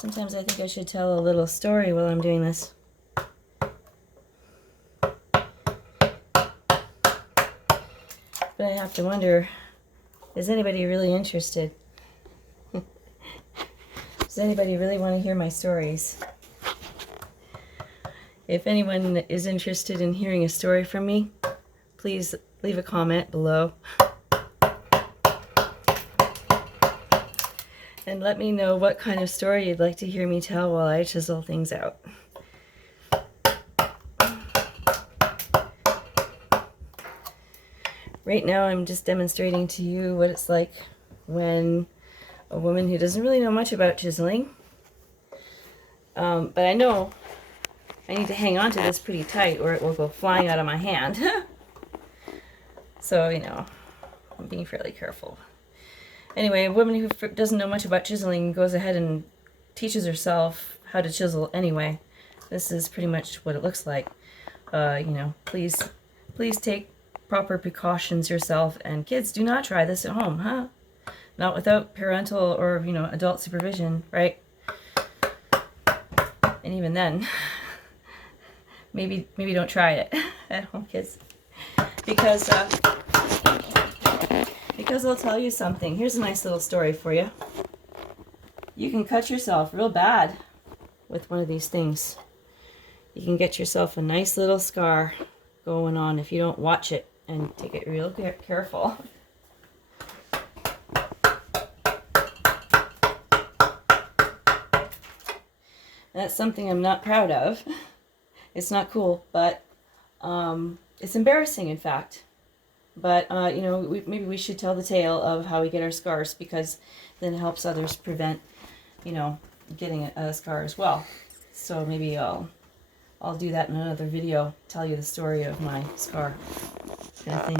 Sometimes I think I should tell a little story while I'm doing this. But I have to wonder, is anybody really interested? Does anybody really want to hear my stories? If anyone is interested in hearing a story from me, please leave a comment below. And let me know what kind of story you'd like to hear me tell while I chisel things out. Right now I'm just demonstrating to you what it's like when a woman who doesn't really know much about chiseling, but I know I need to hang on to this pretty tight or it will go flying out of my hand. So, you know, I'm being fairly careful. Anyway, a woman who doesn't know much about chiseling goes ahead and teaches herself how to chisel anyway. This is pretty much what it looks like. You know, please take proper precautions yourself, and kids, do not try this at home, huh? Not without parental or, you know, adult supervision, right? And even then, maybe don't try it at home, kids, because I'll tell you something. Here's a nice little story for you. You can cut yourself real bad with one of these things. You can get yourself a nice little scar going on if you don't watch it and take it real careful. That's something I'm not proud of. It's not cool, but it's embarrassing, in fact. But, you know, maybe we should tell the tale of how we get our scars, because then it helps others prevent, you know, getting a scar as well. So maybe I'll do that in another video, tell you the story of my scar kind of thing.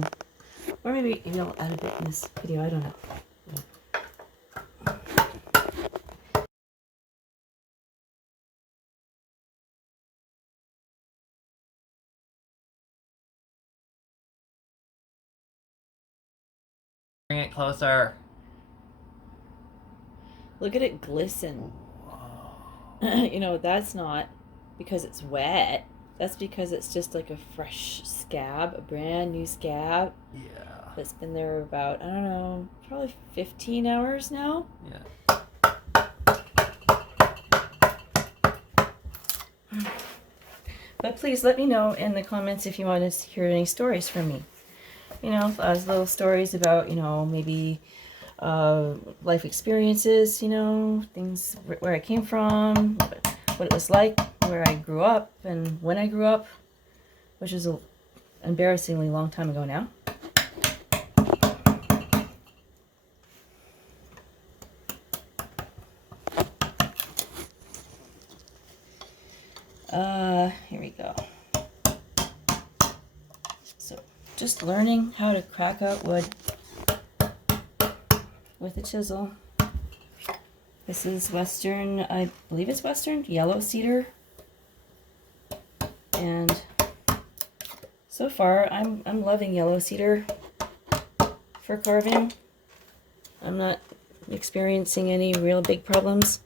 Or maybe I'll add a bit in this video, I don't know. Bring it closer. Look at it glisten. You know, that's not because it's wet. That's because it's just like a fresh scab, a brand new scab. Yeah. That's been there about, I don't know, probably 15 hours now. Yeah. But please let me know in the comments if you want to hear any stories from me. You know, little stories about, you know, maybe life experiences, you know, things where I came from, what it was like, where I grew up, and when I grew up, which is an embarrassingly long time ago now. Here we go. So, just learning how to crack out wood with a chisel. This is Western, I believe it's Western, yellow cedar. And so far, I'm loving yellow cedar for carving. I'm not experiencing any real big problems.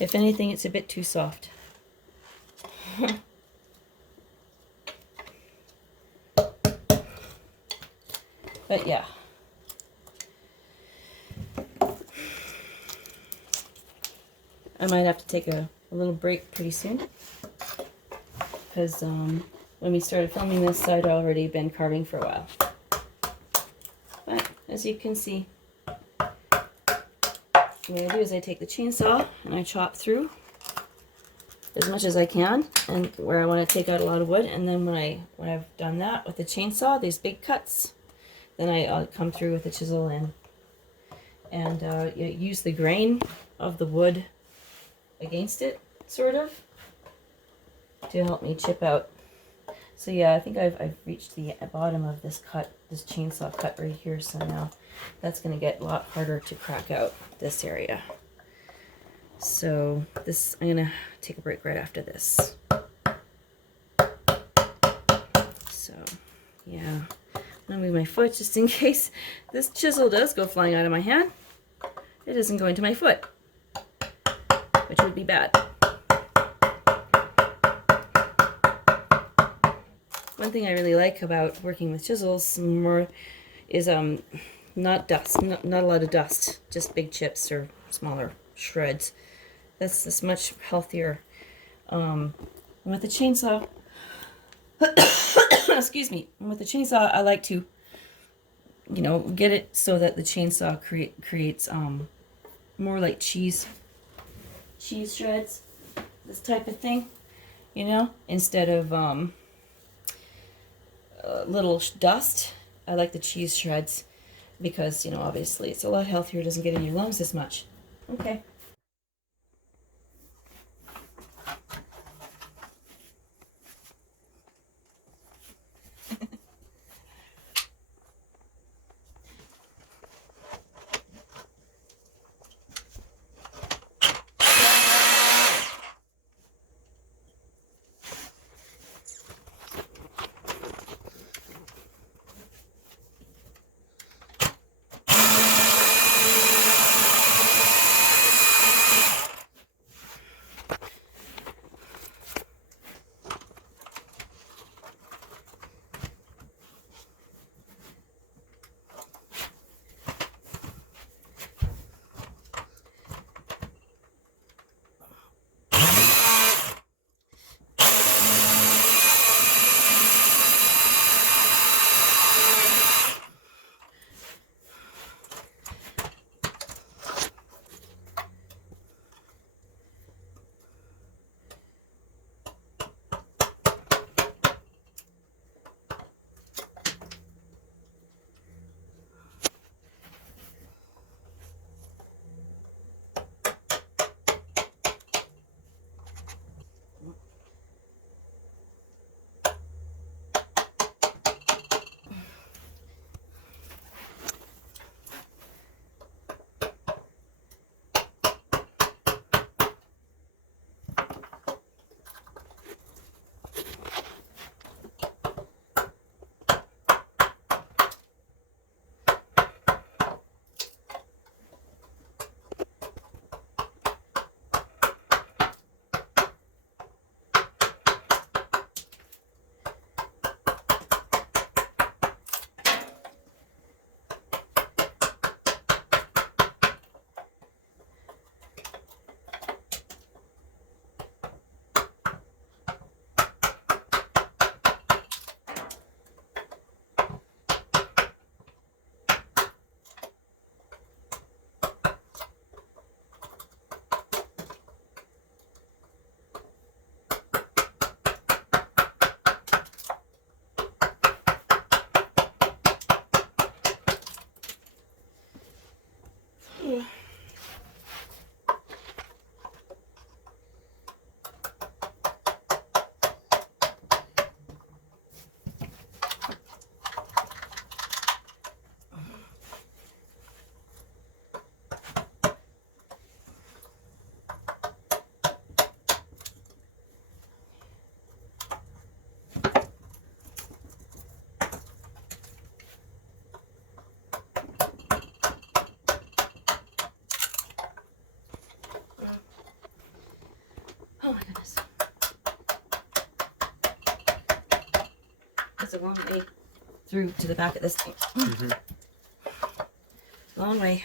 If anything, it's a bit too soft. But yeah. I might have to take a little break pretty soon, because when we started filming this, I'd already been carving for a while. But as you can see, what I do is I take the chainsaw and I chop through as much as I can, and where I want to take out a lot of wood, and then when I've done that with the chainsaw, these big cuts, then I'll come through with the chisel and use the grain of the wood against it, sort of, to help me chip out. So yeah, I think I've reached the bottom of this cut, this chainsaw cut right here, so now that's going to get a lot harder to crack out this area. So this, I'm going to take a break right after this. So yeah, I'm going to move my foot just in case this chisel does go flying out of my hand. It doesn't go into my foot. which would be bad. One thing I really like about working with chisels more is not dust, not a lot of dust, just big chips or smaller shreds. That's much healthier. And with the chainsaw, excuse me, and with the chainsaw, I like to, you know, get it so that the chainsaw creates more like cheese shreds, this type of thing, you know, instead of little dust. I like the cheese shreds because, you know, obviously it's a lot healthier. It doesn't get in your lungs as much. Okay. Oh my goodness. That's a long way through to the back of this thing. Mm-hmm. Long way.